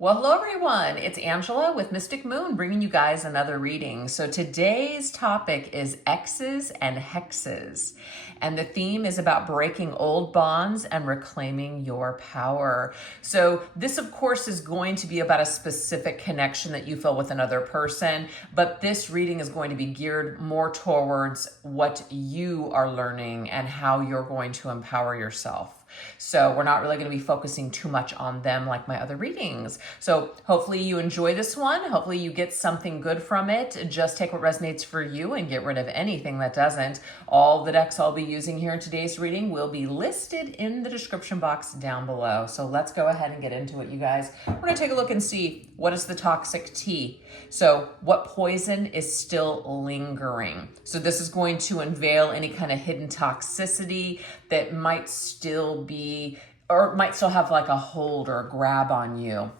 Well, hello everyone. It's Angela with Mystic Moon bringing you guys another reading. So today's topic is X's and hexes. And the theme is about breaking old bonds and reclaiming your power. So this, of course, is going to be about a specific connection that you feel with another person. But this reading is going to be geared more towards what you are learning and how you're going to empower yourself. So we're not really going to be focusing too much on them like my other readings. So hopefully you enjoy this one. Hopefully you get something good from it. Just take what resonates for you and get rid of anything that doesn't. All the decks I'll be using here in today's reading will be listed in the description box down below. So let's go ahead and get into it, you guys. We're going to take a look and see what is the toxic tea. So what poison is still lingering? So this is going to unveil any kind of hidden toxicity that might still be, or might still have like a hold or a grab on you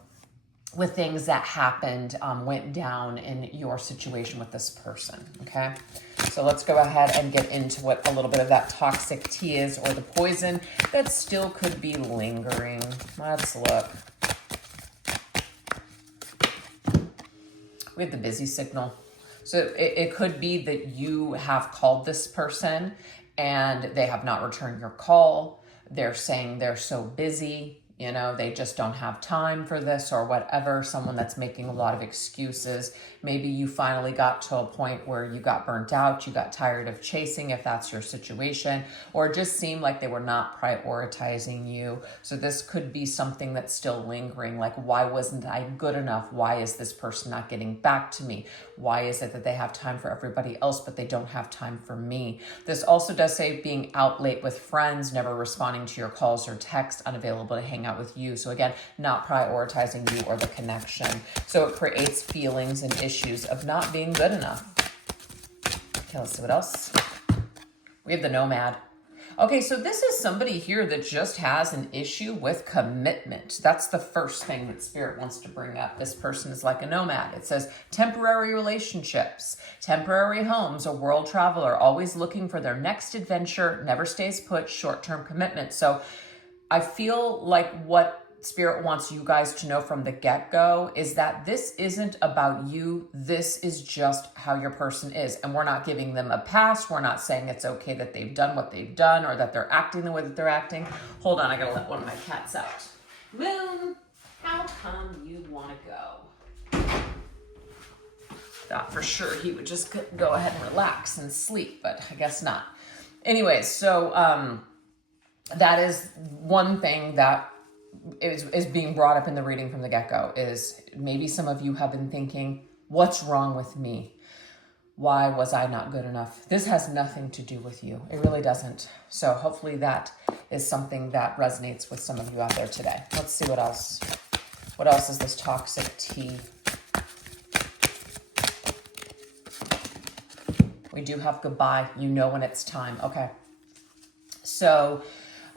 with things that happened, went down in your situation with this person, okay? So let's go ahead and get into what a little bit of that toxic tea is, or the poison that still could be lingering. Let's look. We have the busy signal. So it could be that you have called this person and they have not returned your call. They're saying they're so busy, you know, they just don't have time for this or whatever. Someone that's making a lot of excuses. Maybe you finally got to a point where you got burnt out, you got tired of chasing, if that's your situation, or it just seemed like they were not prioritizing you. So this could be something that's still lingering, like, why wasn't I good enough? Why is this person not getting back to me? Why is it that they have time for everybody else, but they don't have time for me? This also does say being out late with friends, never responding to your calls or texts, unavailable to hang out with you. So again, not prioritizing you or the connection. So it creates feelings and issues of not being good enough. Okay, let's see what else. We have the nomad. Okay, so this is somebody here that just has an issue with commitment. That's the first thing that Spirit wants to bring up. This person is like a nomad. It says temporary relationships, temporary homes, a world traveler, always looking for their next adventure, never stays put, short-term commitment. So I feel like what Spirit wants you guys to know from the get-go is that this isn't about you. This is just how your person is. And we're not giving them a pass. We're not saying it's okay that they've done what they've done or that they're acting the way that they're acting. Hold on, I gotta let one of my cats out. Moon, how come you wanna go? Thought for sure he would just go ahead and relax and sleep, but I guess not. Anyways, so that is one thing that is being brought up in the reading from the get-go, is maybe some of you have been thinking, what's wrong with me? Why was I not good enough? This has nothing to do with you. It really doesn't. So hopefully that is something that resonates with some of you out there today. Let's see what else. What else is this toxic tea? We do have goodbye. You know when it's time. Okay. So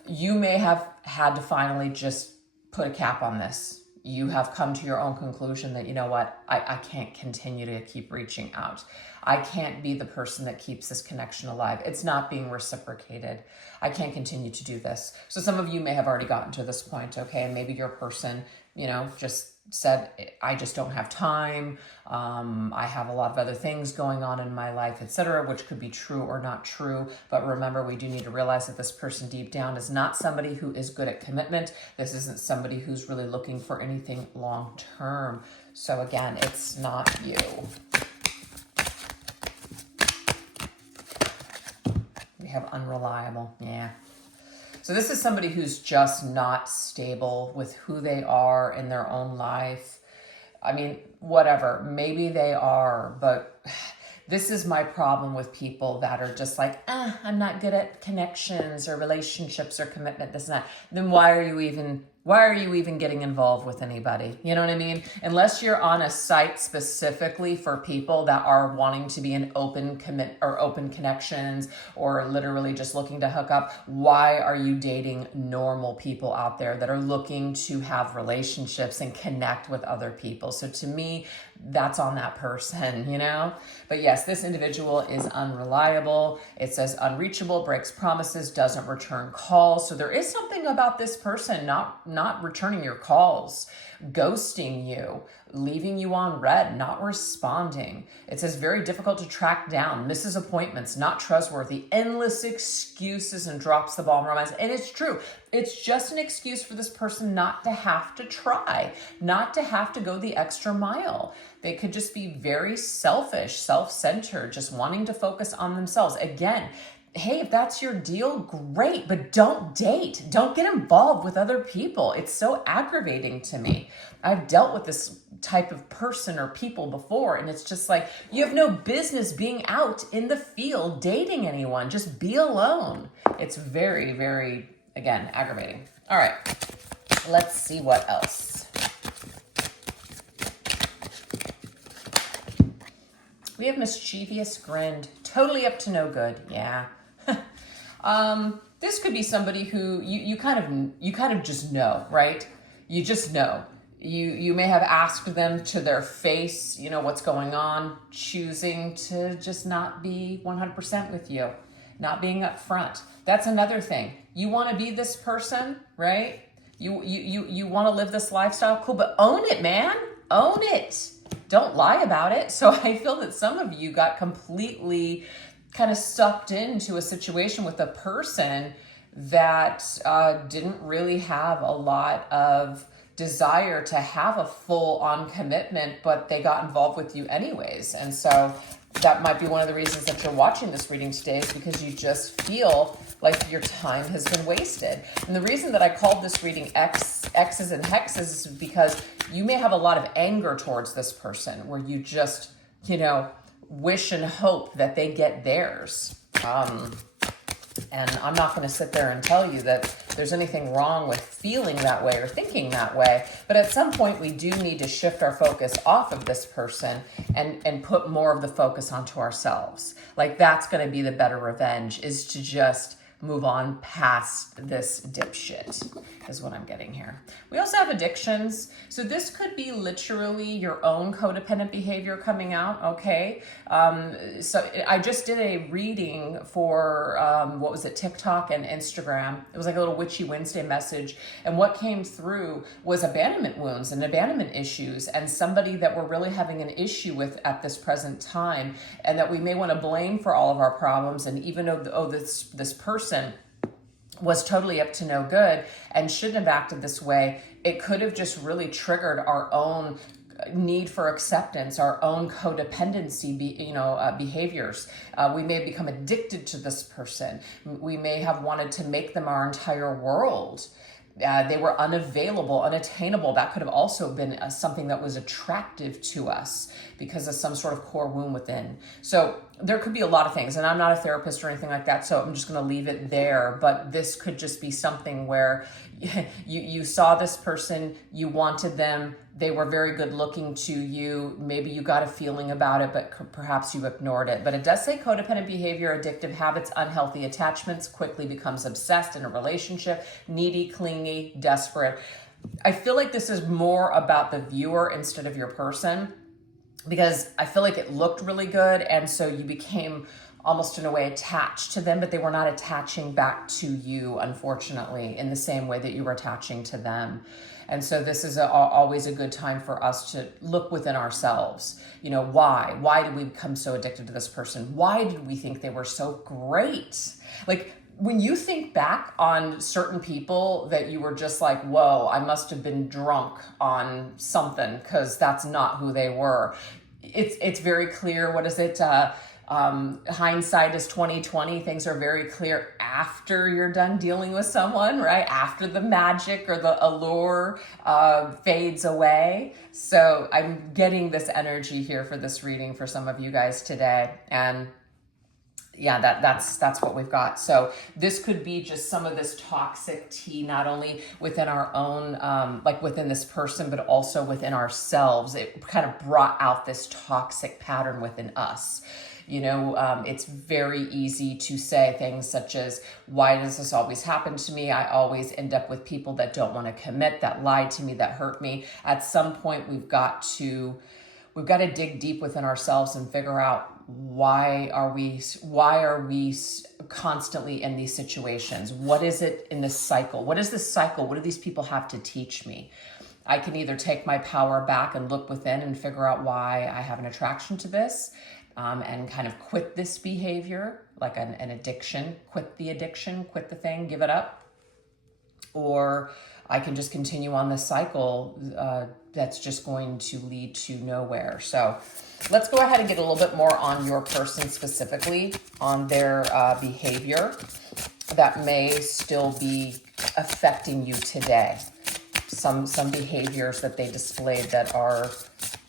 you may have had to finally just put a cap on this. You have come to your own conclusion that, you know what, I can't continue to keep reaching out. I can't be the person that keeps this connection alive. It's not being reciprocated. I can't continue to do this. So some of you may have already gotten to this point, okay? And maybe your person, you know, just said, I just don't have time. I have a lot of other things going on in my life, etc., which could be true or not true. But remember, we do need to realize that this person deep down is not somebody who is good at commitment. This isn't somebody who's really looking for anything long term. So again, it's not you. We have unreliable. Yeah. So this is somebody who's just not stable with who they are in their own life. I mean, whatever, maybe they are, but this is my problem with people that are just like, I'm not good at connections or relationships or commitment, this and that. Then why are you even getting involved with anybody? You know what I mean? Unless you're on a site specifically for people that are wanting to be in open connections or literally just looking to hook up, why are you dating normal people out there that are looking to have relationships and connect with other people? So to me, that's on that person, you know? But yes, this individual is unreliable. It says unreachable, breaks promises, doesn't return calls. So there is something about this person not returning your calls, ghosting you, leaving you on red, not responding. It says very difficult to track down, misses appointments, not trustworthy, endless excuses, and drops the ball in romance. And it's true. It's just an excuse for this person not to have to try, not to have to go the extra mile. They could just be very selfish, self-centered, just wanting to focus on themselves. Again, hey, if that's your deal, great, but don't date. Don't get involved with other people. It's so aggravating to me. I've dealt with this type of person or people before, and it's just like, you have no business being out in the field dating anyone. Just be alone. It's very, very, again, aggravating. All right, let's see what else. We have mischievous grin, totally up to no good. Yeah. This could be somebody who you kind of just know, right? You just know. You may have asked them to their face, you know, what's going on, choosing to just not be 100% with you, not being upfront. That's another thing. You want to be this person, right? You want to live this lifestyle, cool, but own it, man. Own it. Don't lie about it. So I feel that some of you got completely kind of sucked into a situation with a person that didn't really have a lot of desire to have a full-on commitment, but they got involved with you anyways. And so that might be one of the reasons that you're watching this reading today, is because you just feel like your time has been wasted. And the reason that I called this reading X's and Hexes is because you may have a lot of anger towards this person, where you just, you know, wish and hope that they get theirs. And I'm not going to sit there and tell you that there's anything wrong with feeling that way or thinking that way. But at some point, we do need to shift our focus off of this person and put more of the focus onto ourselves. Like, that's going to be the better revenge, is to just move on past this dipshit, is what I'm getting here. We also have addictions. So this could be literally your own codependent behavior coming out, okay? So I just did a reading for, what was it, TikTok and Instagram. It was like a little Witchy Wednesday message. And what came through was abandonment wounds and abandonment issues, and somebody that we're really having an issue with at this present time, and that we may want to blame for all of our problems. And even though this person was totally up to no good and shouldn't have acted this way, it could have just really triggered our own need for acceptance, our own codependency, behaviors. We may have become addicted to this person. We may have wanted to make them our entire world. They were unavailable, unattainable. That could have also been something that was attractive to us because of some sort of core wound within. So there could be a lot of things, and I'm not a therapist or anything like that, so I'm just going to leave it there. But this could just be something where you saw this person, you wanted them, they were very good looking to you, maybe you got a feeling about it, but perhaps you ignored it. But it does say codependent behavior, addictive habits, unhealthy attachments, quickly becomes obsessed in a relationship, needy, clingy, desperate. I feel like this is more about the viewer instead of your person, because I feel like it looked really good, and so you became almost in a way attached to them, but they were not attaching back to you, unfortunately, in the same way that you were attaching to them. And so this is always a good time for us to look within ourselves. You know, why? Why did we become so addicted to this person? Why did we think they were so great? Like, when you think back on certain people that you were just like, whoa, I must have been drunk on something, because that's not who they were. It's very clear. What is it? Hindsight is 2020. Things are very clear after you're done dealing with someone, right? After the magic or the allure fades away. So I'm getting this energy here for this reading for some of you guys today. And yeah, that's what we've got. So this could be just some of this toxic tea, not only within our own, like within this person, but also within ourselves. It kind of brought out this toxic pattern within us. You know, it's very easy to say things such as, why does this always happen to me? I always end up with people that don't want to commit, that lie to me, that hurt me. At some point, we've got to we've got to dig deep within ourselves and figure out why are we constantly in these situations? What is it in this cycle? What is this cycle? What do these people have to teach me? I can either take my power back and look within and figure out why I have an attraction to this, and kind of quit this behavior, like an addiction, quit the addiction, quit the thing, give it up. Or I can just continue on this cycle that's just going to lead to nowhere. So let's go ahead and get a little bit more on your person specifically, on their behavior that may still be affecting you today. Some behaviors that they displayed that are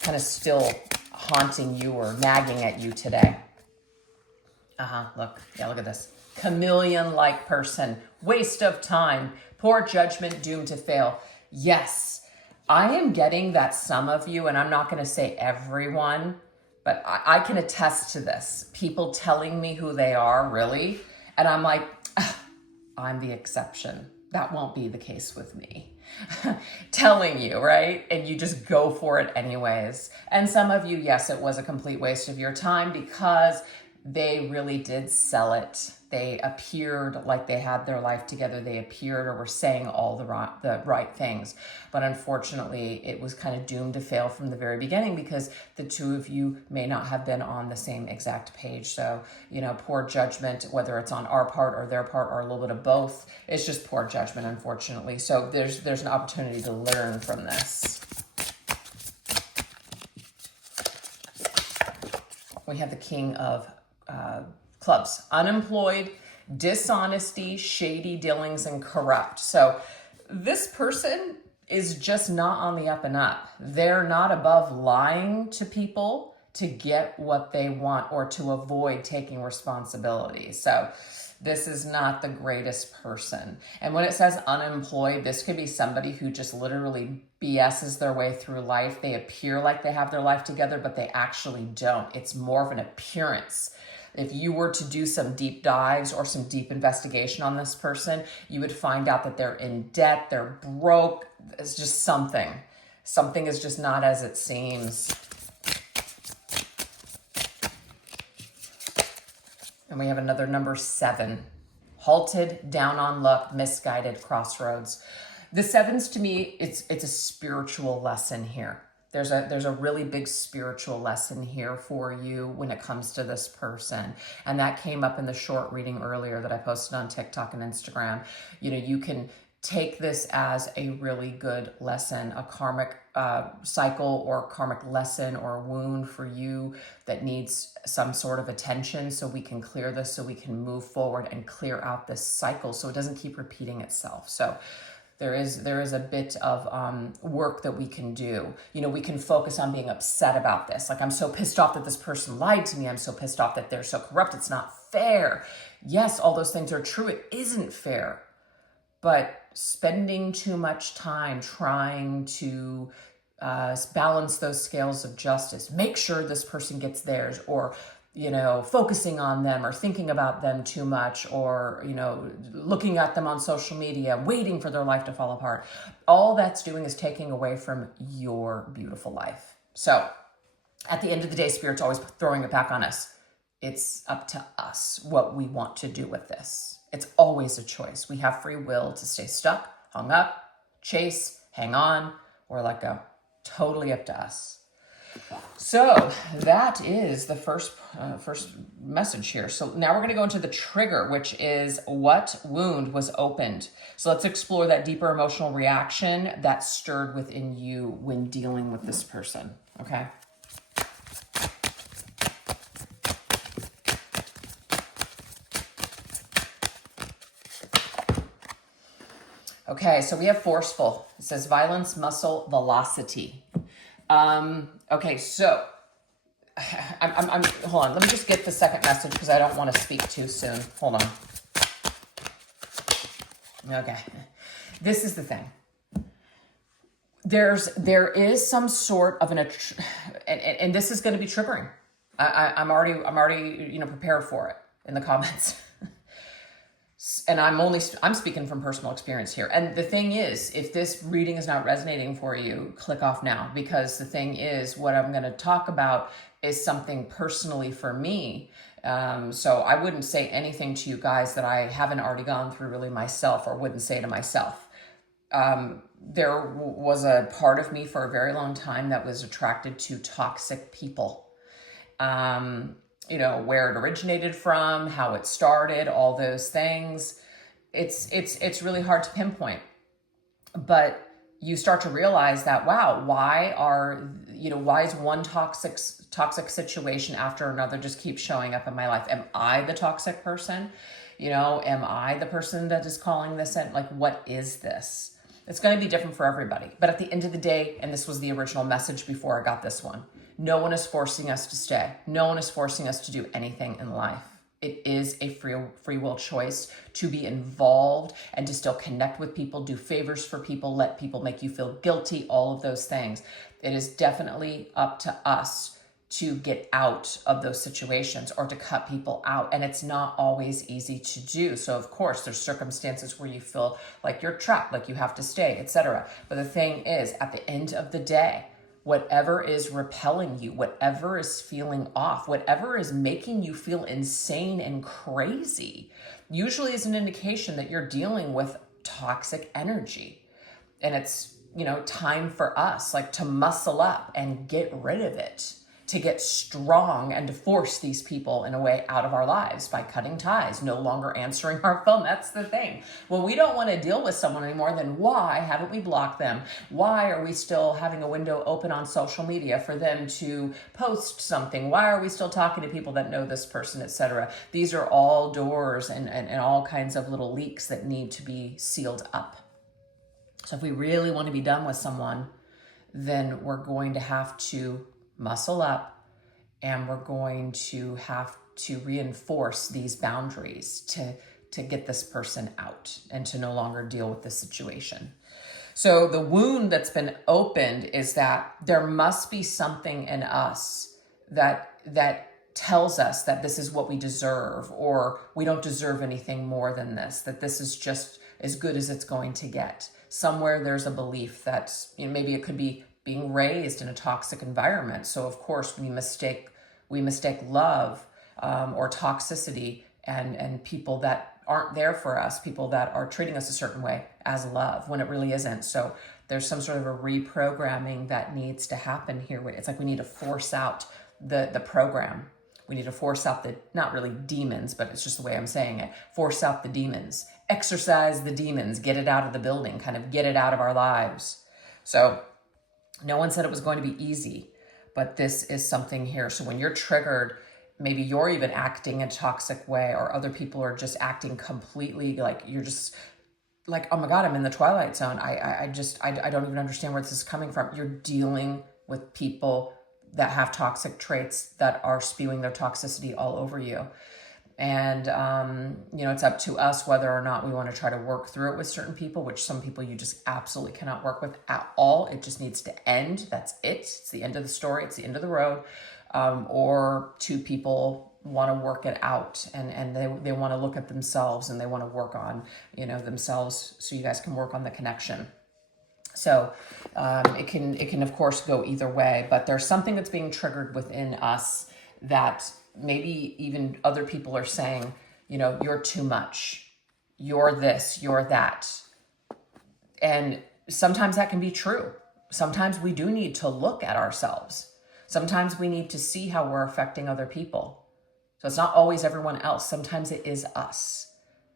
kind of still haunting you or nagging at you today. Look at this. Chameleon-like person, waste of time, poor judgment, doomed to fail. Yes, I am getting that some of you, and I'm not going to say everyone, but I can attest to this. People telling me who they are, really, and I'm like, I'm the exception. That won't be the case with me. Telling you, right? And you just go for it anyways. And some of you, yes, it was a complete waste of your time because they really did sell it. They appeared like they had their life together. They appeared or were saying all the right things. But unfortunately, it was kind of doomed to fail from the very beginning because the two of you may not have been on the same exact page. So, poor judgment, whether it's on our part or their part or a little bit of both, it's just poor judgment, unfortunately. So there's an opportunity to learn from this. We have the King of Clubs, unemployed, dishonesty, shady dealings, and corrupt. So this person is just not on the up and up. They're not above lying to people to get what they want or to avoid taking responsibility. So this is not the greatest person. And when it says unemployed, this could be somebody who just literally BS's their way through life. They appear like they have their life together, but they actually don't. It's more of an appearance. If you were to do some deep dives or some deep investigation on this person, you would find out that they're in debt, they're broke. It's just something. Something is just not as it seems. And we have another number 7. Halted, down on luck, misguided, crossroads. The 7s, to me, it's a spiritual lesson here. There's a really big spiritual lesson here for you when it comes to this person. And that came up in the short reading earlier that I posted on TikTok and Instagram. You can take this as a really good lesson, a karmic cycle or karmic lesson or wound for you that needs some sort of attention so we can clear this, so we can move forward and clear out this cycle so it doesn't keep repeating itself. So there is a bit of work that we can do. We can focus on being upset about this. Like, I'm so pissed off that this person lied to me. I'm so pissed off that they're so corrupt. It's not fair. Yes, all those things are true. It isn't fair. But spending too much time trying to balance those scales of justice, make sure this person gets theirs, or focusing on them or thinking about them too much, or, looking at them on social media, waiting for their life to fall apart. All that's doing is taking away from your beautiful life. So at the end of the day, Spirit's always throwing it back on us. It's up to us what we want to do with this. It's always a choice. We have free will to stay stuck, hung up, chase, hang on, or let go. Totally up to us. So that is the first message here. So now we're going to go into the trigger, which is what wound was opened. So let's explore that deeper emotional reaction that stirred within you when dealing with this person. Okay. Okay, so we have forceful. It says violence, muscle, velocity. Okay, so I'm hold on. Let me just get the second message because I don't want to speak too soon. Hold on. Okay, this is the thing. There is some sort of and this is going to be triggering. I'm already prepared for it in the comments. And I'm speaking from personal experience here. And the thing is, if this reading is not resonating for you, click off now, because the thing is, what I'm going to talk about is something personally for me. So I wouldn't say anything to you guys that I haven't already gone through really myself, or wouldn't say to myself. There was a part of me for a very long time that was attracted to toxic people. You know, where it originated from, how it started, all those things. It's really hard to pinpoint. But you start to realize that, wow, why is one toxic situation after another just keep showing up in my life? Am I the toxic person? You know, am I the person that is calling this in? Like, what is this? It's going to be different for everybody. But at the end of the day, and this was the original message before I got this one, no one is forcing us to stay. No one is forcing us to do anything in life. It is a free will choice to be involved and to still connect with people, do favors for people, let people make you feel guilty, all of those things. It is definitely up to us to get out of those situations or to cut people out. And it's not always easy to do. So of course, there's circumstances where you feel like you're trapped, like you have to stay, etc. But the thing is, at the end of the day, whatever is repelling you, whatever is feeling off, whatever is making you feel insane and crazy, usually is an indication that you're dealing with toxic energy. And it's, you know, time for us like to muscle up and get rid of it, to get strong and to force these people in a way out of our lives by cutting ties, no longer answering our phone. That's the thing. Well, we don't want to deal with someone anymore, then why haven't we blocked them? Why are we still having a window open on social media for them to post something? Why are we still talking to people that know this person, etc.? These are all doors and all kinds of little leaks that need to be sealed up. So if we really want to be done with someone, then we're going to have to muscle up, and we're going to have to reinforce these boundaries to get this person out and to no longer deal with the situation. So the wound that's been opened is that there must be something in us that tells us that this is what we deserve, or we don't deserve anything more than this, that this is just as good as it's going to get. Somewhere there's a belief that, you know, maybe it could be being raised in a toxic environment. So of course we mistake love or toxicity and people that aren't there for us, people that are treating us a certain way, as love, when it really isn't. So there's some sort of a reprogramming that needs to happen here. It's like we need to force out the program. We need to force out the, not really demons, but it's just the way I'm saying it, force out the demons, exorcise the demons, get it out of the building, kind of get it out of our lives. So no one said it was going to be easy, but this is something here. So when you're triggered, maybe you're even acting a toxic way, or other people are just acting completely like you're just like, oh my God, I'm in the twilight zone. I don't even understand where this is coming from. You're dealing with people that have toxic traits that are spewing their toxicity all over you. And, you know, it's up to us whether or not we want to try to work through it with certain people, which some people you just absolutely cannot work with at all. It just needs to end. That's it. It's the end of the story. It's the end of the road. Or two people want to work it out, and they want to look at themselves, and they want to work on, you know, themselves, so you guys can work on the connection. So it can of course go either way, but there's something that's being triggered within us that maybe even other people are saying, you know, you're too much, you're this, you're that. And sometimes that can be true. Sometimes we do need to look at ourselves. Sometimes we need to see how we're affecting other people. So it's not always everyone else. Sometimes it is us.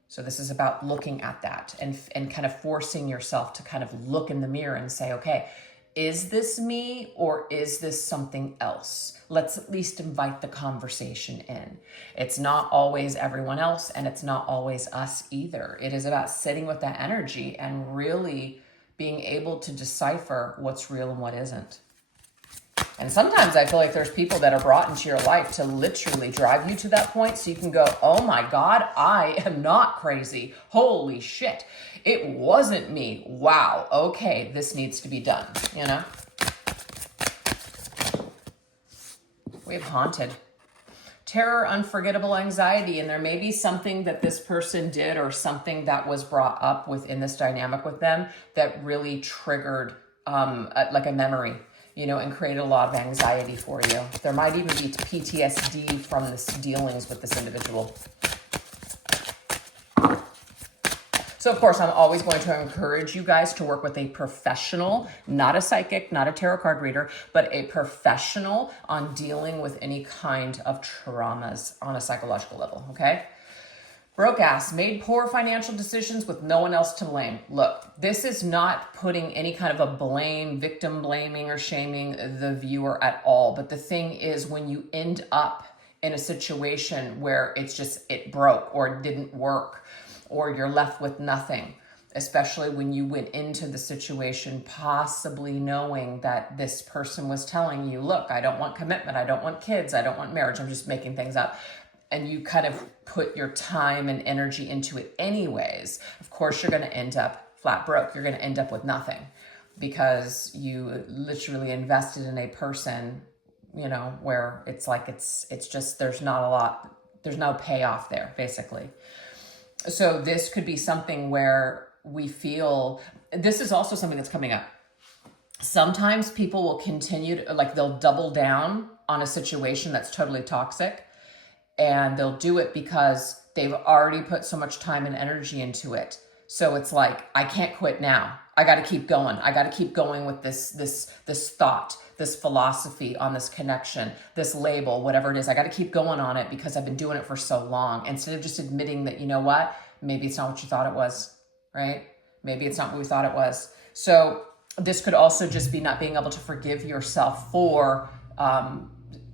So this is about looking at that and kind of forcing yourself to kind of look in the mirror and say, okay, is this me or is this something else? Let's at least invite the conversation in. It's not always everyone else, and it's not always us either. It is about sitting with that energy and really being able to decipher what's real and what isn't. And sometimes I feel like there's people that are brought into your life to literally drive you to that point so you can go, oh my God, I am not crazy. Holy shit. It wasn't me. Wow. Okay, this needs to be done, you know? We have haunted. terror, unforgettable anxiety. And there may be something that this person did or something that was brought up within this dynamic with them that really triggered like a memory, you know, and created a lot of anxiety for you. There might even be PTSD from this dealings with this individual. So of course, I'm always going to encourage you guys to work with a professional, not a psychic, not a tarot card reader, but a professional on dealing with any kind of traumas on a psychological level, okay? Broke ass, made poor financial decisions with no one else to blame. Look, this is not putting any kind of a blame, victim blaming or shaming the viewer at all. But the thing is, when you end up in a situation where it's just, it broke or it didn't work, or you're left with nothing, especially when you went into the situation possibly knowing that this person was telling you, look, I don't want commitment, I don't want kids, I don't want marriage, I'm just making things up. And you kind of put your time and energy into it anyways, of course you're gonna end up flat broke. You're gonna end up with nothing because you literally invested in a person, you know, where it's like, it's just, there's not a lot, there's no payoff there, basically. So this could be something where we feel, this is also something that's coming up. Sometimes people will continue to, like, they'll double down on a situation that's totally toxic, and they'll do it because they've already put so much time and energy into it. So it's like, I can't quit now. I got to keep going. I got to keep going with this thought, this philosophy on this connection, this label, whatever it is. I got to keep going on it because I've been doing it for so long. Instead of just admitting that, you know what, maybe it's not what you thought it was, right? Maybe it's not what we thought it was. So this could also just be not being able to forgive yourself for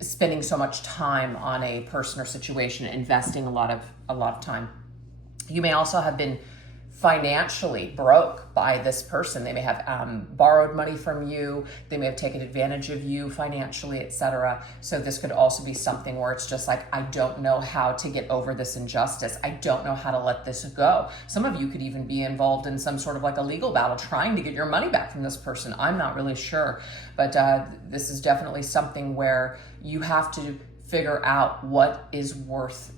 spending so much time on a person or situation, investing a lot of time. You may also have been financially broke by this person. They may have borrowed money from you. They may have taken advantage of you financially, etc. So this could also be something where it's just like, I don't know how to get over this injustice. I don't know how to let this go. Some of you could even be involved in some sort of like a legal battle trying to get your money back from this person. I'm not really sure, but this is definitely something where you have to figure out what's worth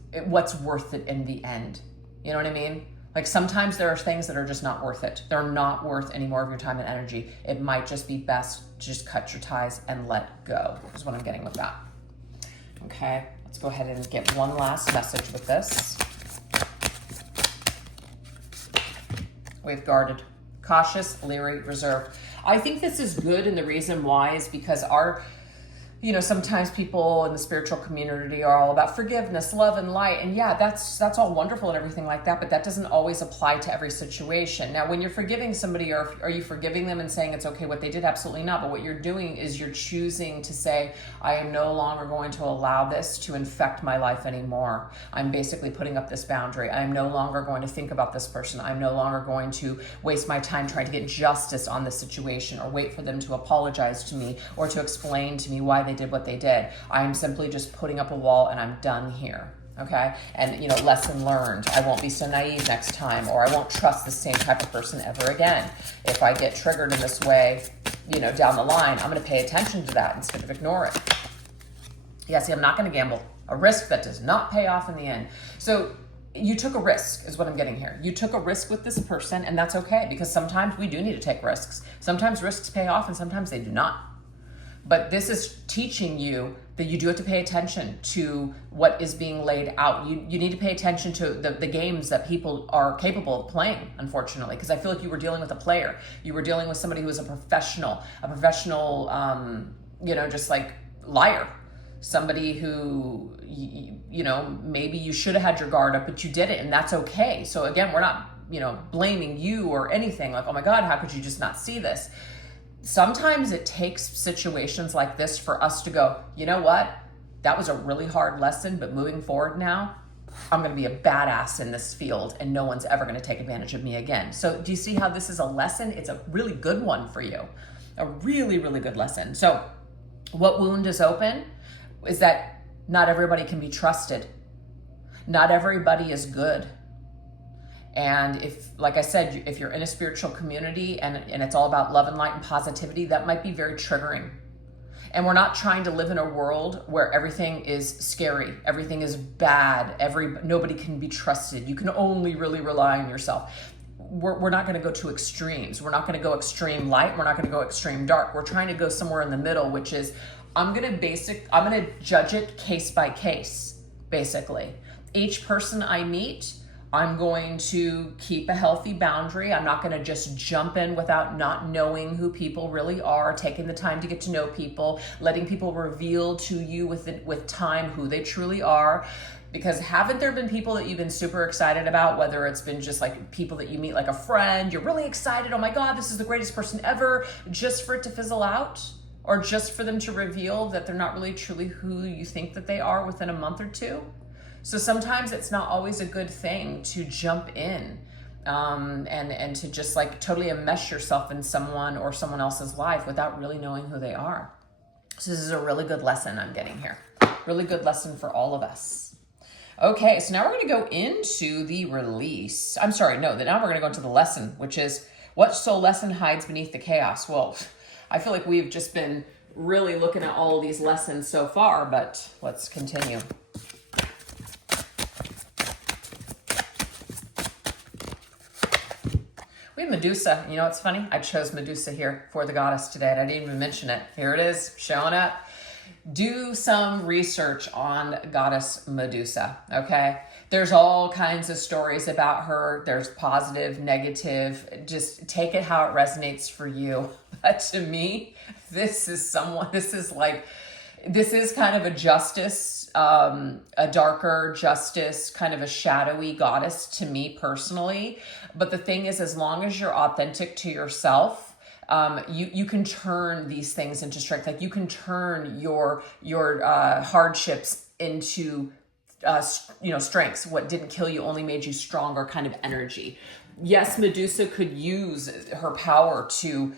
it in the end. You know what I mean? Like sometimes there are things that are just not worth it. They're not worth any more of your time and energy. It might just be best to just cut your ties and let go, is what I'm getting with that. Okay, let's go ahead and get one last message with this. We've guarded, cautious, leery, reserved. I think this is good, and the reason why is because sometimes people in the spiritual community are all about forgiveness, love, and light. And yeah, that's all wonderful and everything like that, but that doesn't always apply to every situation. Now, when you're forgiving somebody, are you forgiving them and saying it's okay what they did? Absolutely not. But what you're doing is you're choosing to say, I am no longer going to allow this to infect my life anymore. I'm basically putting up this boundary. I'm no longer going to think about this person. I'm no longer going to waste my time trying to get justice on this situation or wait for them to apologize to me or to explain to me why they did what they did. I'm simply just putting up a wall and I'm done here. Okay. And lesson learned. I won't be so naive next time, or I won't trust the same type of person ever again. If I get triggered in this way, down the line, I'm going to pay attention to that instead of ignore it. Yeah. See, I'm not going to gamble a risk that does not pay off in the end. So you took a risk is what I'm getting here. You took a risk with this person, and that's okay, because sometimes we do need to take risks. Sometimes risks pay off and sometimes they do not. But this is teaching you that you do have to pay attention to what is being laid out. You need to pay attention to the games that people are capable of playing, unfortunately, because I feel like you were dealing with a player. You were dealing with somebody who was a professional, just like liar. Somebody who, maybe you should have had your guard up, but you didn't, and that's okay. So again, we're not, blaming you or anything like, oh my God, how could you just not see this? Sometimes it takes situations like this for us to go, you know what? That was a really hard lesson, but moving forward now, I'm going to be a badass in this field and no one's ever going to take advantage of me again. So do you see how this is a lesson? It's a really good one for you. A really, really good lesson. So what wound is open is that not everybody can be trusted. Not everybody is good. And if, like I said, if you're in a spiritual community and it's all about love and light and positivity, that might be very triggering. And we're not trying to live in a world where everything is scary, everything is bad, nobody can be trusted. You can only really rely on yourself. We're not going to go to extremes. We're not going to go extreme light. We're not going to go extreme dark. We're trying to go somewhere in the middle, which is I'm going to judge it case by case, basically. Each person I meet, I'm going to keep a healthy boundary. I'm not going to just jump in without not knowing who people really are, taking the time to get to know people, letting people reveal to you with time who they truly are. Because haven't there been people that you've been super excited about, whether it's been just like people that you meet like a friend, you're really excited, oh my God, this is the greatest person ever, just for it to fizzle out? Or just for them to reveal that they're not really truly who you think that they are within a month or two? So sometimes it's not always a good thing to jump in and to just like totally enmesh yourself in someone or someone else's life without really knowing who they are. So this is a really good lesson I'm getting here. Really good lesson for all of us. Okay, so now we're going to go into the release. I'm sorry, no, now we're going to go into the lesson, which is what soul lesson hides beneath the chaos? Well, I feel like we've just been really looking at all of these lessons so far, but let's continue. We have Medusa. You know what's funny? I chose Medusa here for the goddess today, and I didn't even mention it. Here it is, showing up. Do some research on goddess Medusa, okay? There's all kinds of stories about her. There's positive, negative. Just take it how it resonates for you. But to me, this is kind of a justice, a darker justice, kind of a shadowy goddess to me personally. But the thing is, as long as you're authentic to yourself, you can turn these things into strength. Like you can turn your hardships into strengths. What didn't kill you only made you stronger kind of energy. Yes, Medusa could use her power to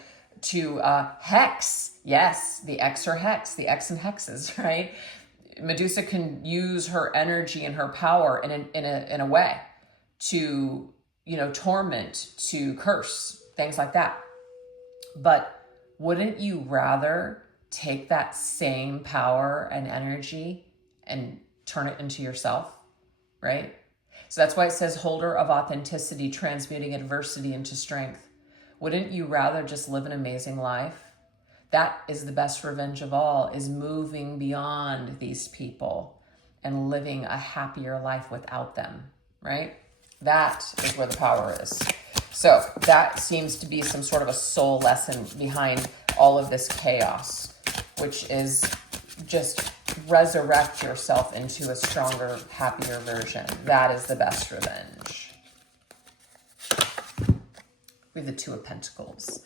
hex. Yes, the X or hex, the X and hexes, right? Medusa can use her energy and her power in a way to, torment, to curse, things like that. But wouldn't you rather take that same power and energy and turn it into yourself, right? So that's why it says holder of authenticity, transmuting adversity into strength. Wouldn't you rather just live an amazing life? That is the best revenge of all, is moving beyond these people and living a happier life without them, right? That is where the power is. So that seems to be some sort of a soul lesson behind all of this chaos, which is just resurrect yourself into a stronger, happier version. That is the best revenge. We have the Two of Pentacles.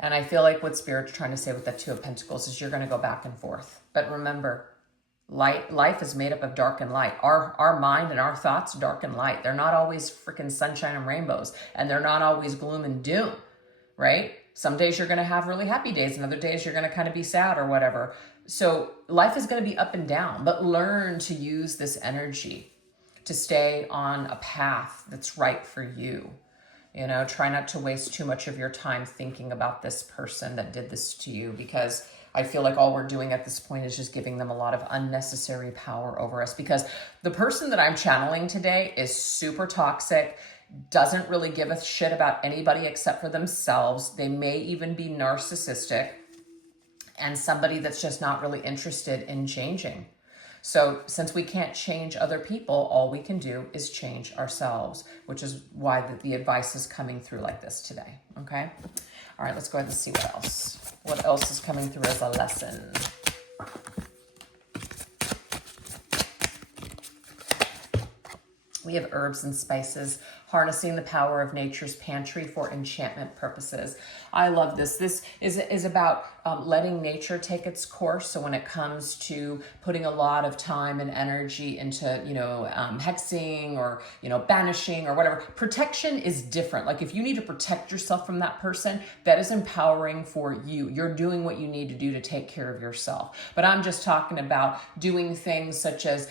And I feel like what Spirit's trying to say with the Two of Pentacles is you're going to go back and forth. But remember, life is made up of dark and light. Our mind and our thoughts, dark and light. They're not always freaking sunshine and rainbows. And they're not always gloom and doom, right? Some days you're going to have really happy days, and other days you're going to kind of be sad or whatever. So life is going to be up and down, but learn to use this energy to stay on a path that's right for you. Try not to waste too much of your time thinking about this person that did this to you, because I feel like all we're doing at this point is just giving them a lot of unnecessary power over us, because the person that I'm channeling today is super toxic, doesn't really give a shit about anybody except for themselves. They may even be narcissistic, and somebody that's just not really interested in changing. So since we can't change other people, all we can do is change ourselves, which is why the advice is coming through like this today, okay? All right, let's go ahead and see what else. What else is coming through as a lesson? We have herbs and spices, harnessing the power of nature's pantry for enchantment purposes. I love this. This is about letting nature take its course. So when it comes to putting a lot of time and energy into, hexing or, banishing or whatever, protection is different. Like if you need to protect yourself from that person, that is empowering for you. You're doing what you need to do to take care of yourself. But I'm just talking about doing things such as,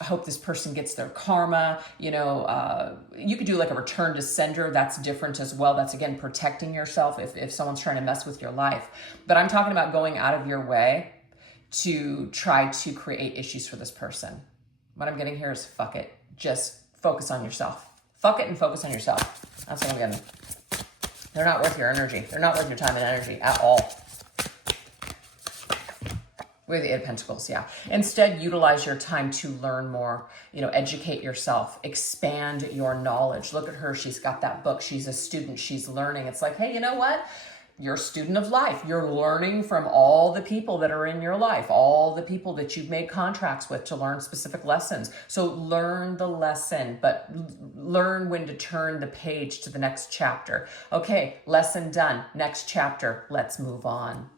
hope this person gets their karma, you could do like a return to sender. That's different as well. That's again, protecting yourself if someone's trying to mess with your life. But I'm talking about going out of your way to try to create issues for this person. What I'm getting here is fuck it. Just focus on yourself. Fuck it and focus on yourself. That's what I'm getting. They're not worth your energy. They're not worth your time and energy at all. With the Eight of Pentacles, yeah. Instead, utilize your time to learn more, educate yourself, expand your knowledge. Look at her. She's got that book. She's a student. She's learning. It's like, hey, you know what? You're a student of life. You're learning from all the people that are in your life, all the people that you've made contracts with to learn specific lessons. So learn the lesson, but learn when to turn the page to the next chapter. Okay, lesson done. Next chapter. Let's move on.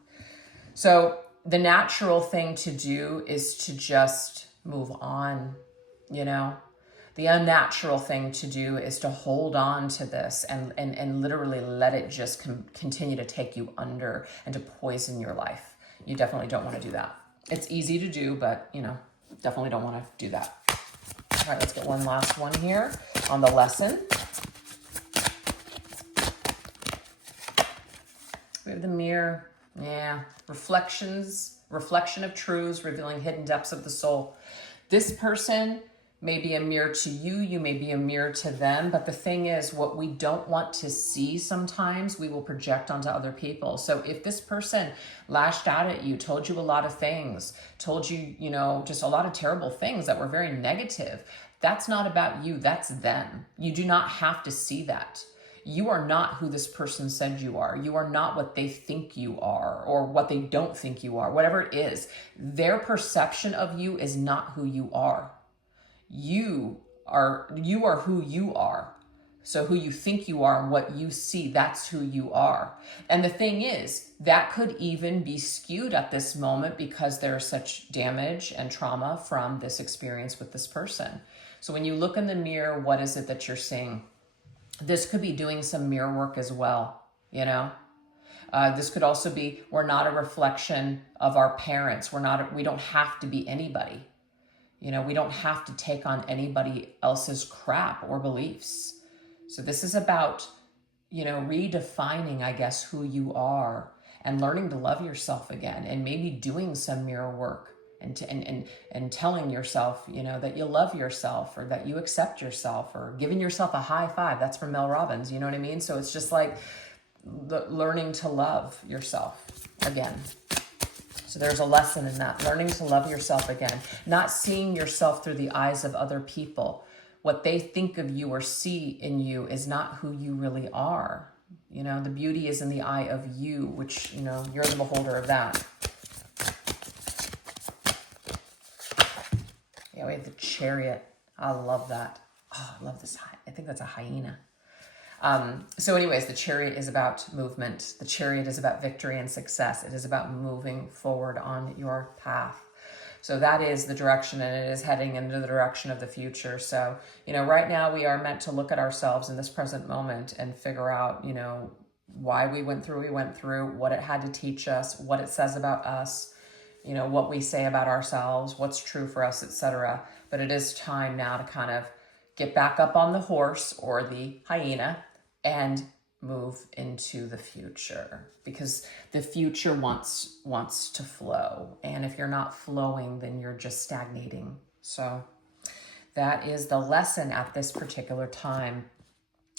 So the natural thing to do is to just move on, The unnatural thing to do is to hold on to this and literally let it just continue to take you under and to poison your life. You definitely don't want to do that. It's easy to do, but, definitely don't want to do that. All right, let's get one last one here on the lesson. We have the mirror. Yeah, reflection of truths, revealing hidden depths of the soul. This person may be a mirror to you, you may be a mirror to them, but the thing is, what we don't want to see sometimes, we will project onto other people. So if this person lashed out at you, told you a lot of things, told you, just a lot of terrible things that were very negative, that's not about you, that's them. You do not have to see that. You are not who this person said you are. You are not what they think you are or what they don't think you are. Whatever it is, their perception of you is not who you are. You are who you are. So who you think you are and what you see, that's who you are. And the thing is, that could even be skewed at this moment because there is such damage and trauma from this experience with this person. So when you look in the mirror, what is it that you're seeing? This could be doing some mirror work as well, This could also be, we're not a reflection of our parents. We don't have to be anybody. We don't have to take on anybody else's crap or beliefs. So this is about, redefining, I guess, who you are and learning to love yourself again and maybe doing some mirror work and telling yourself, that you love yourself or that you accept yourself or giving yourself a high five. That's from Mel Robbins. You know what I mean? So it's just like learning to love yourself again. So there's a lesson in that, learning to love yourself again, not seeing yourself through the eyes of other people. What they think of you or see in you is not who you really are. The beauty is in the eye of you, which, you're the beholder of that. Yeah, we have the Chariot. I love that. Oh, I love this. I think that's a hyena. So anyways, the Chariot is about movement. The Chariot is about victory and success. It is about moving forward on your path. So that is the direction, and it is heading into the direction of the future. So, right now we are meant to look at ourselves in this present moment and figure out, why we went through, what it had to teach us, what it says about us, what we say about ourselves, what's true for us, etc. But it is time now to kind of get back up on the horse or the hyena and move into the future, because the future wants to flow. And if you're not flowing, then you're just stagnating. So that is the lesson at this particular time.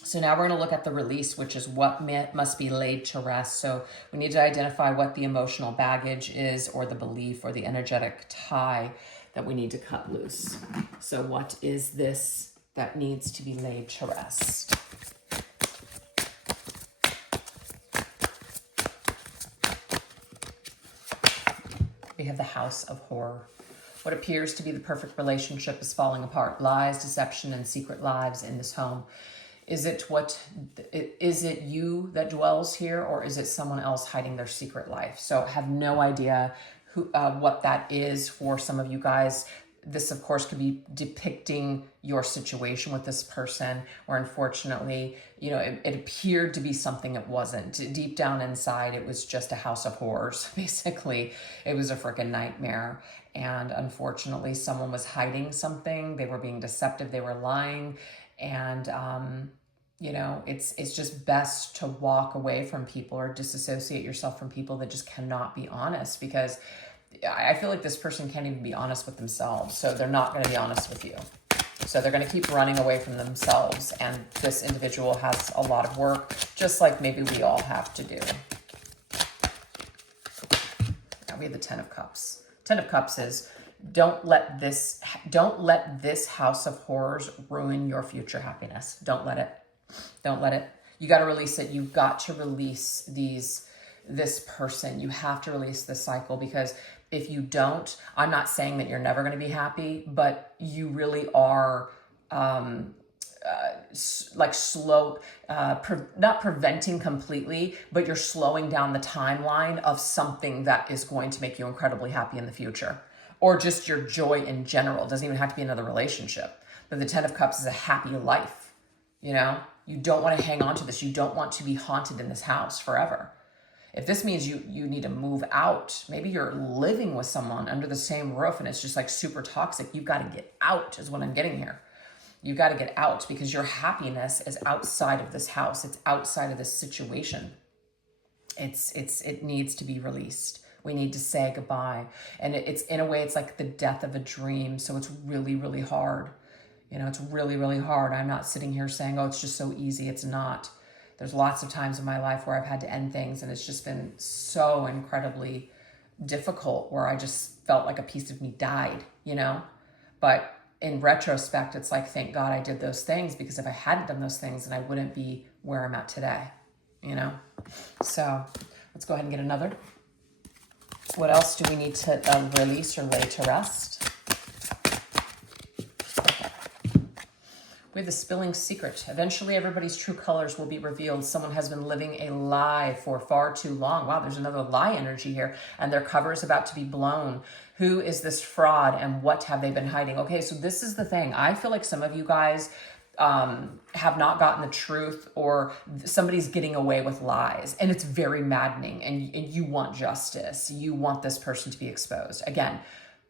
So now we're going to look at the release, which is what must be laid to rest. So we need to identify what the emotional baggage is, or the belief, or the energetic tie that we need to cut loose. So what is this that needs to be laid to rest? We have the House of Horror. What appears to be the perfect relationship is falling apart. Lies, deception, and secret lives in this home. Is it you that dwells here, or is it someone else hiding their secret life? So I have no idea what that is for some of you guys. This, of course, could be depicting your situation with this person, or unfortunately, it appeared to be something it wasn't. Deep down inside, it was just a house of horrors. Basically, it was a freaking nightmare. And unfortunately, someone was hiding something. They were being deceptive. They were lying. And You know, it's just best to walk away from people or disassociate yourself from people that just cannot be honest, because I feel like this person can't even be honest with themselves. So they're not going to be honest with you. So they're going to keep running away from themselves. And this individual has a lot of work, just like maybe we all have to do. Now we have the 10 of Cups. 10 of Cups is don't let this house of horrors ruin your future happiness. Don't let it. Don't let it. You got to release it. You've got to release this person. You have to release this cycle, because if you don't, I'm not saying that you're never going to be happy, but you really are like slow, not preventing completely, but you're slowing down the timeline of something that is going to make you incredibly happy in the future, or just your joy in general. It doesn't even have to be another relationship, but the 10 of Cups is a happy life. You know, you don't want to hang on to this. You don't want to be haunted in this house forever. If this means you need to move out, maybe you're living with someone under the same roof and it's just like super toxic, you've got to get out is what I'm getting here. You've got to get out, because your happiness is outside of this house. It's outside of this situation. It needs to be released. We need to say goodbye. And it's in a way, it's like the death of a dream. So it's really, really hard. You know, it's really, really hard. I'm not sitting here saying, oh, it's just so easy. It's not. There's lots of times in my life where I've had to end things, and it's just been so incredibly difficult, where I just felt like a piece of me died, you know? But in retrospect, it's like, thank God I did those things, because if I hadn't done those things, then I wouldn't be where I'm at today, you know? So let's go ahead and get another. What else do we need to release or lay to rest? We have the spilling secret. Eventually, everybody's true colors will be revealed. Someone has been living a lie for far too long. Wow, there's another lie energy here. And their cover is about to be blown. Who is this fraud, and what have they been hiding? Okay, so this is the thing. I feel like some of you guys have not gotten the truth, or somebody's getting away with lies. And it's very maddening. And you want justice. You want this person to be exposed. Again,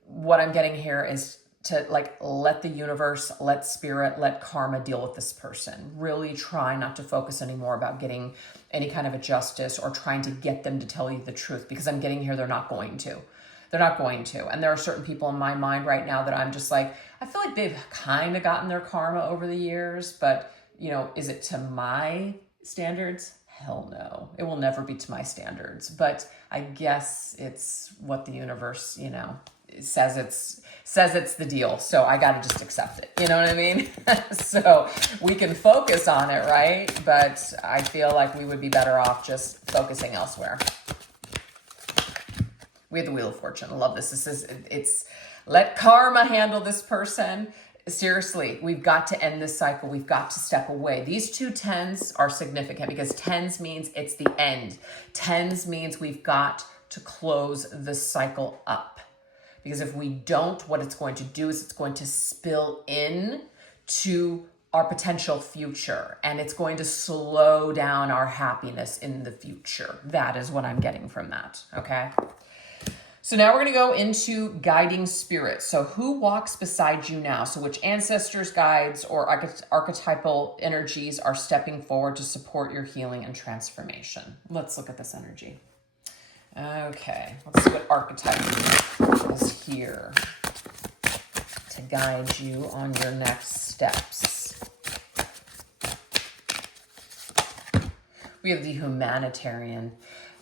what I'm getting here is to like let the universe, let spirit, let karma deal with this person. Really try not to focus anymore about getting any kind of a justice or trying to get them to tell you the truth, because I'm getting here they're not going to. They're not going to. And there are certain people in my mind right now that I'm just like, I feel like they've kind of gotten their karma over the years, but you know, is it to my standards? Hell no. It will never be to my standards. But I guess it's what the universe, you know, says it's the deal. So I got to just accept it. You know what I mean? So we can focus on it, right? But I feel like we would be better off just focusing elsewhere. We have the Wheel of Fortune. I love this. It's let karma handle this person. Seriously, we've got to end this cycle. We've got to step away. These two tens are significant, because tens means it's the end. Tens means we've got to close the cycle up. Because if we don't, what it's going to do is it's going to spill in to our potential future, and it's going to slow down our happiness in the future. That is what I'm getting from that, okay? So now we're going to go into guiding spirits. So who walks beside you now? So which ancestors, guides, or archetypal energies are stepping forward to support your healing and transformation? Let's look at this energy. Okay, let's see what archetype is here to guide you on your next steps. We have the humanitarian.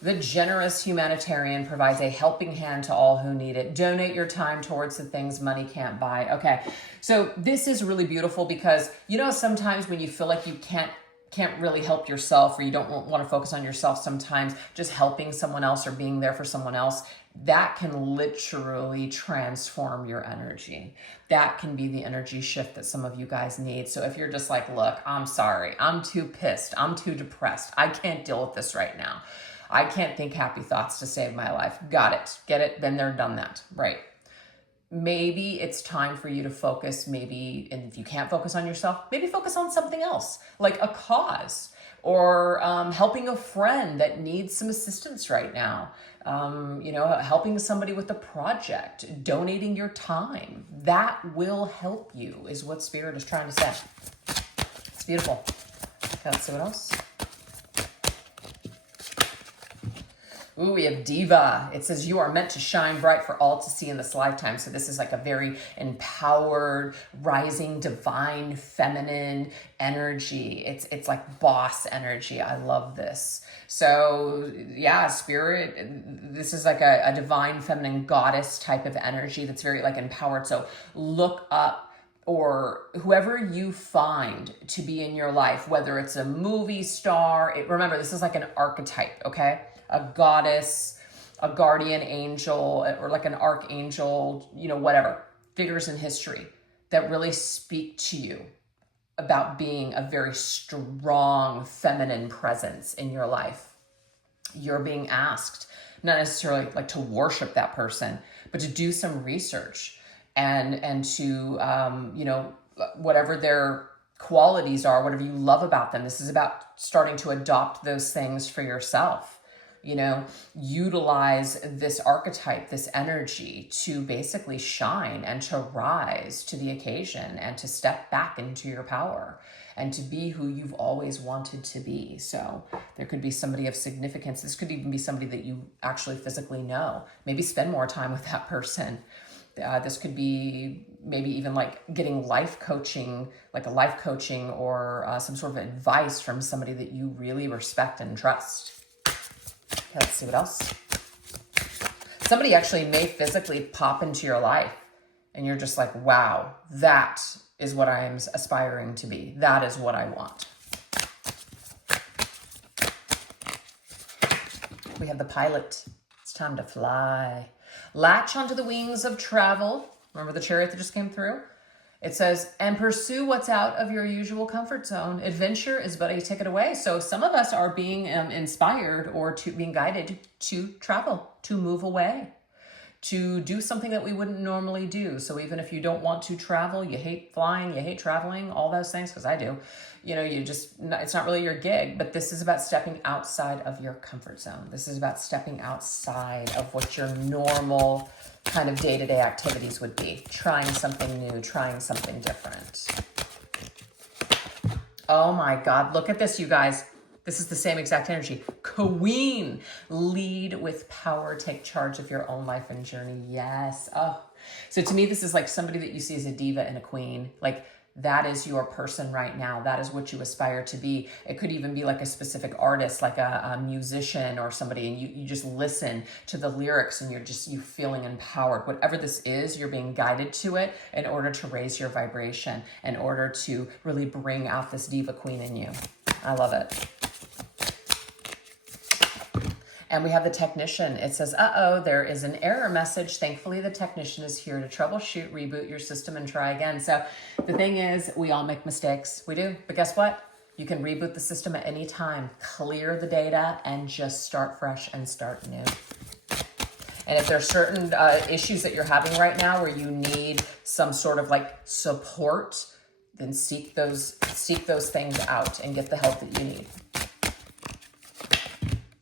The generous humanitarian provides a helping hand to all who need it. Donate your time towards the things money can't buy. Okay, so this is really beautiful, because, you know, sometimes when you feel like you can't really help yourself, or you don't want to focus on yourself, sometimes just helping someone else or being there for someone else, that can literally transform your energy. That can be the energy shift that some of you guys need. So if you're just like, look, I'm sorry, I'm too pissed, I'm too depressed, I can't deal with this right now, I can't think happy thoughts to save my life. Got it. Get it. Been there, done that. Right. Maybe it's time for you to focus, maybe, and if you can't focus on yourself, maybe focus on something else, like a cause, or helping a friend that needs some assistance right now. You know, helping somebody with a project, donating your time. That will help you, is what Spirit is trying to say. It's beautiful. Let's see what else. Ooh, we have Diva. It says you are meant to shine bright for all to see in this lifetime. So this is like a very empowered, rising, divine, feminine energy. It's like boss energy. I love this. So yeah, spirit, this is like a divine, feminine goddess type of energy that's very like empowered. So look up, or whoever you find to be in your life, whether it's a movie star, remember, this is like an archetype, okay? A goddess, a guardian angel, or like an archangel, you know, whatever, figures in history that really speak to you about being a very strong feminine presence in your life. You're being asked, not necessarily like to worship that person, but to do some research and to, you know, whatever their qualities are, whatever you love about them. This is about starting to adopt those things for yourself. You know, utilize this archetype, this energy to basically shine and to rise to the occasion and to step back into your power and to be who you've always wanted to be. So there could be somebody of significance. This could even be somebody that you actually physically know. Maybe spend more time with that person. This could be maybe even like getting life coaching, like a life coaching or some sort of advice from somebody that you really respect and trust. Okay, let's see what else. Somebody actually may physically pop into your life and you're just like, wow, that is what I am aspiring to be. That is what I want. We have the pilot. It's time to fly. Latch onto the wings of travel. Remember the chariot that just came through? It says, and pursue what's out of your usual comfort zone. Adventure is but a ticket away. So some of us are being inspired or being guided to travel, to move away, to do something that we wouldn't normally do. So even if you don't want to travel, you hate flying, you hate traveling, all those things, because I do, you know, it's not really your gig, but this is about stepping outside of your comfort zone. This is about stepping outside of what your normal kind of day-to-day activities would be. Trying something new, trying something different. Oh my God, look at this, you guys. This is the same exact energy. Queen, lead with power, take charge of your own life and journey. Yes. Oh, so to me, this is like somebody that you see as a diva and a queen. Like that is your person right now. That is what you aspire to be. It could even be like a specific artist, like a musician or somebody, and you just listen to the lyrics and you feeling empowered. Whatever this is, you're being guided to it in order to raise your vibration, in order to really bring out this diva queen in you. I love it. And we have the technician. It says, uh-oh, there is an error message. Thankfully, the technician is here to troubleshoot, reboot your system, and try again. So the thing is, we all make mistakes. We do. But guess what? You can reboot the system at any time, clear the data, and just start fresh and start new. And if there's certain issues that you're having right now where you need some sort of like support, then seek those things out and get the help that you need.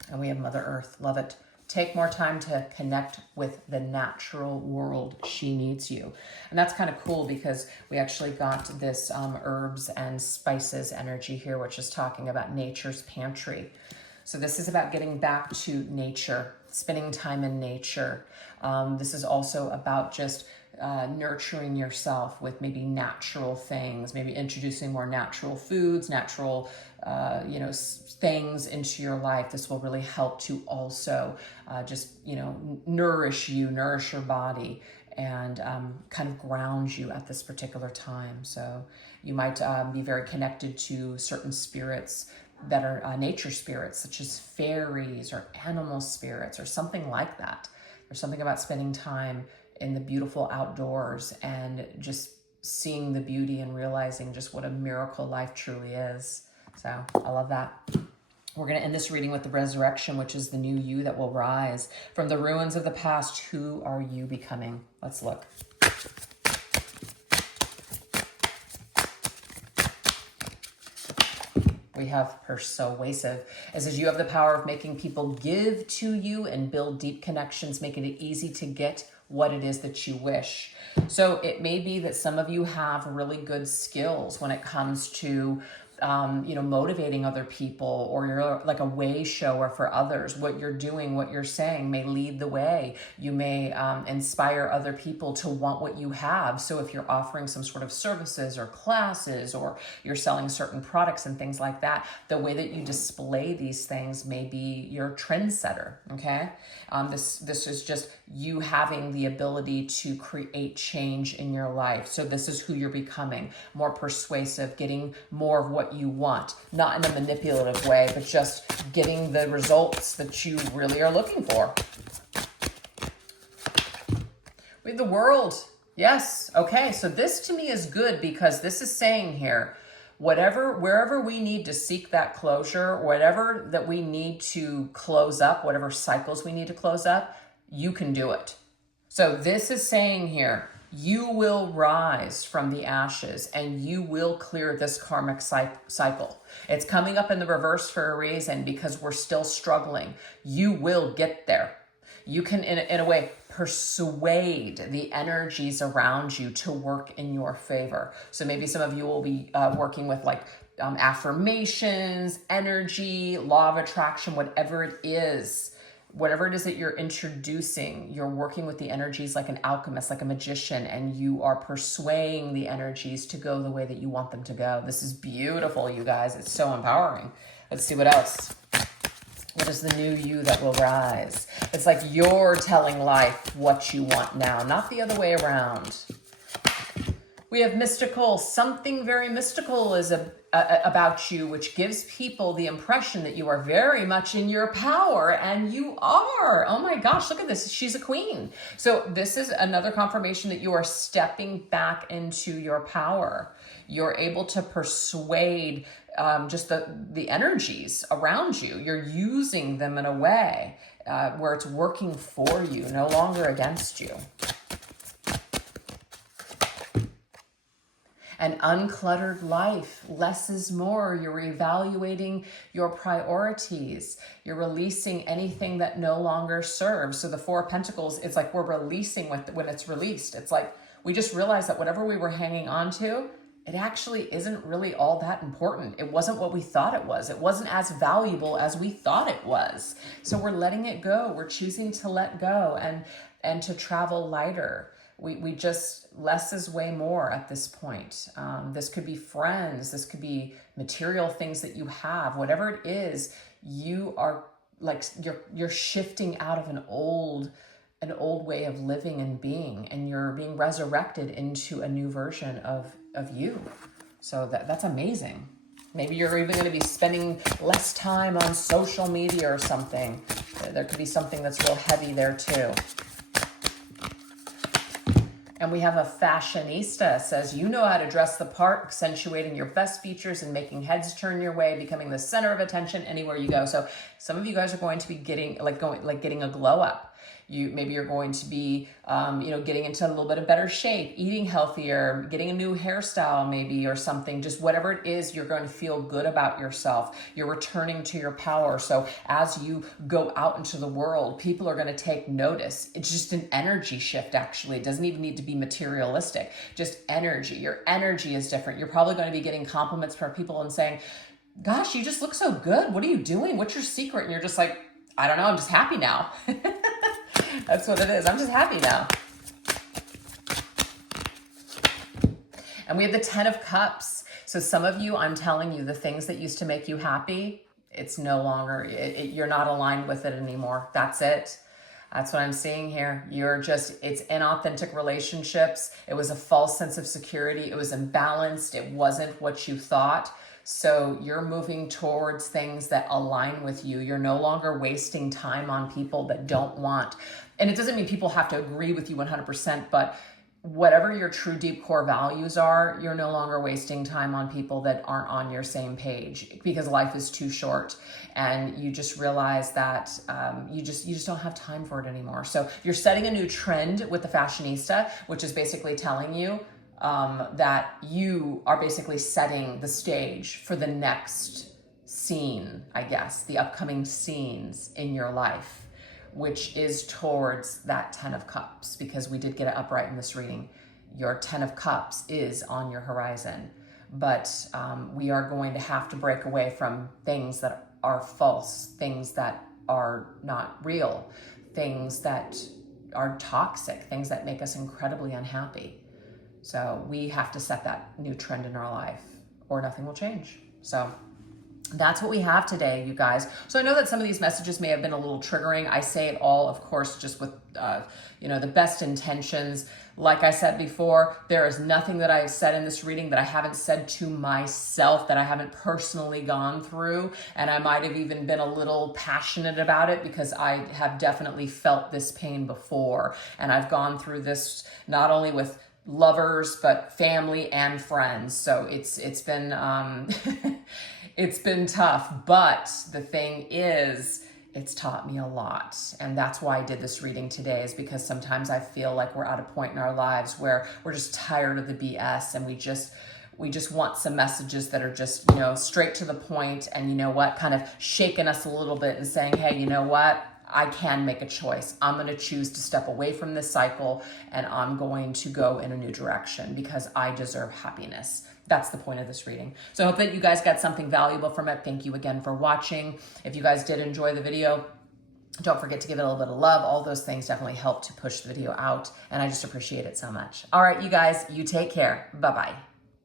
And we have Mother Earth. Love it. Take more time to connect with the natural world. She needs you. And that's kind of cool because we actually got this herbs and spices energy here, which is talking about nature's pantry. So this is about getting back to nature, spending time in nature. This is also about just nurturing yourself with maybe natural things, maybe introducing more natural foods, natural, things into your life. This will really help to also nourish your body and kind of ground you at this particular time. So you might be very connected to certain spirits that are nature spirits, such as fairies or animal spirits or something like that. There's something about spending time in the beautiful outdoors and just seeing the beauty and realizing just what a miracle life truly is. So I love that. We're going to end this reading with the resurrection, which is the new you that will rise. From the ruins of the past, who are you becoming? Let's look. We have persuasive. It says you have the power of making people give to you and build deep connections, making it easy to get what it is that you wish. So it may be that some of you have really good skills when it comes to motivating other people, or you're like a way shower for others. What you're doing, what you're saying may lead the way. You may inspire other people to want what you have. So if you're offering some sort of services or classes, or you're selling certain products and things like that, the way that you display these things may be your trendsetter, okay? This is just you having the ability to create change in your life. So this is who you're becoming, more persuasive, getting more of what you want, not in a manipulative way, but just getting the results that you really are looking for. We have the World. Yes. Okay. So this to me is good, because this is saying here, wherever we need to seek that closure, whatever that we need to close up, whatever cycles we need to close up, you can do it. So this is saying here, you will rise from the ashes and you will clear this karmic cycle. It's coming up in the reverse for a reason, because we're still struggling. You will get there. You can, in a way, persuade the energies around you to work in your favor. So maybe some of you will be working with like affirmations, energy, law of attraction, whatever it is that you're introducing. You're working with the energies like an alchemist, like a magician, and you are persuading the energies to go the way that you want them to go. This is beautiful, you guys. It's so empowering. Let's see what else. What is the new you that will rise? It's like you're telling life what you want now, not the other way around. We have mystical. Something very mystical is about you, which gives people the impression that you are very much in your power, and you are. Oh my gosh, look at this. She's a queen. So this is another confirmation that you are stepping back into your power. You're able to persuade just the energies around you. You're using them in a way where it's working for you, no longer against you. An uncluttered life, less is more. You're evaluating your priorities. You're releasing anything that no longer serves. So the Four of Pentacles, it's like we're releasing when it's released. It's like we just realized that whatever we were hanging on to, it actually isn't really all that important. It wasn't what we thought it was. It wasn't as valuable as we thought it was. So we're letting it go. We're choosing to let go and to travel lighter. We just, less is way more at this point. This could be friends. This could be material things that you have. Whatever it is, you are like, you're shifting out of an old way of living and being, and you're being resurrected into a new version of you. So that's amazing. Maybe you're even going to be spending less time on social media or something. There could be something that's real heavy there too. And we have a fashionista. Says, you know how to dress the part, accentuating your best features and making heads turn your way, becoming the center of attention anywhere you go. So some of you guys are going to be getting a glow up. Maybe you're going to be, getting into a little bit of better shape, eating healthier, getting a new hairstyle maybe, or something. Just whatever it is, you're going to feel good about yourself. You're returning to your power. So as you go out into the world, people are going to take notice. It's just an energy shift, actually. It doesn't even need to be materialistic. Just energy. Your energy is different. You're probably going to be getting compliments from people and saying, gosh, you just look so good. What are you doing? What's your secret? And you're just like, I don't know. I'm just happy now. That's what it is. I'm just happy now. And we have the 10 of Cups. So some of you, I'm telling you, the things that used to make you happy, it's no longer, you're not aligned with it anymore. That's it. That's what I'm seeing here. It's inauthentic relationships. It was a false sense of security. It was imbalanced. It wasn't what you thought. So you're moving towards things that align with you. You're no longer wasting time on people that don't want. And it doesn't mean people have to agree with you 100%, but whatever your true deep core values are, you're no longer wasting time on people that aren't on your same page, because life is too short and you just realize that you just don't have time for it anymore. So you're setting a new trend with the fashionista, which is basically telling you that you are basically setting the stage for the next scene, I guess, the upcoming scenes in your life, which is towards that 10 of Cups, because we did get it upright in this reading. Your 10 of Cups is on your horizon. but we are going to have to break away from things that are false, things that are not real, things that are toxic, things that make us incredibly unhappy. So we have to set that new trend in our life or nothing will change. So that's what we have today, you guys. So I know that some of these messages may have been a little triggering. I say it all, of course, just with, the best intentions. Like I said before, there is nothing that I've said in this reading that I haven't said to myself, that I haven't personally gone through. And I might have even been a little passionate about it because I have definitely felt this pain before. And I've gone through this not only with lovers, but family and friends. So it's been, it's been tough, but the thing is, it's taught me a lot. And that's why I did this reading today, is because sometimes I feel like we're at a point in our lives where we're just tired of the BS and we just want some messages that are just, straight to the point and kind of shaking us a little bit and saying, hey, you know what? I can make a choice. I'm going to choose to step away from this cycle and I'm going to go in a new direction because I deserve happiness. That's the point of this reading. So I hope that you guys got something valuable from it. Thank you again for watching. If you guys did enjoy the video, don't forget to give it a little bit of love. All those things definitely help to push the video out, and I just appreciate it so much. All right, you guys, you take care. Bye-bye.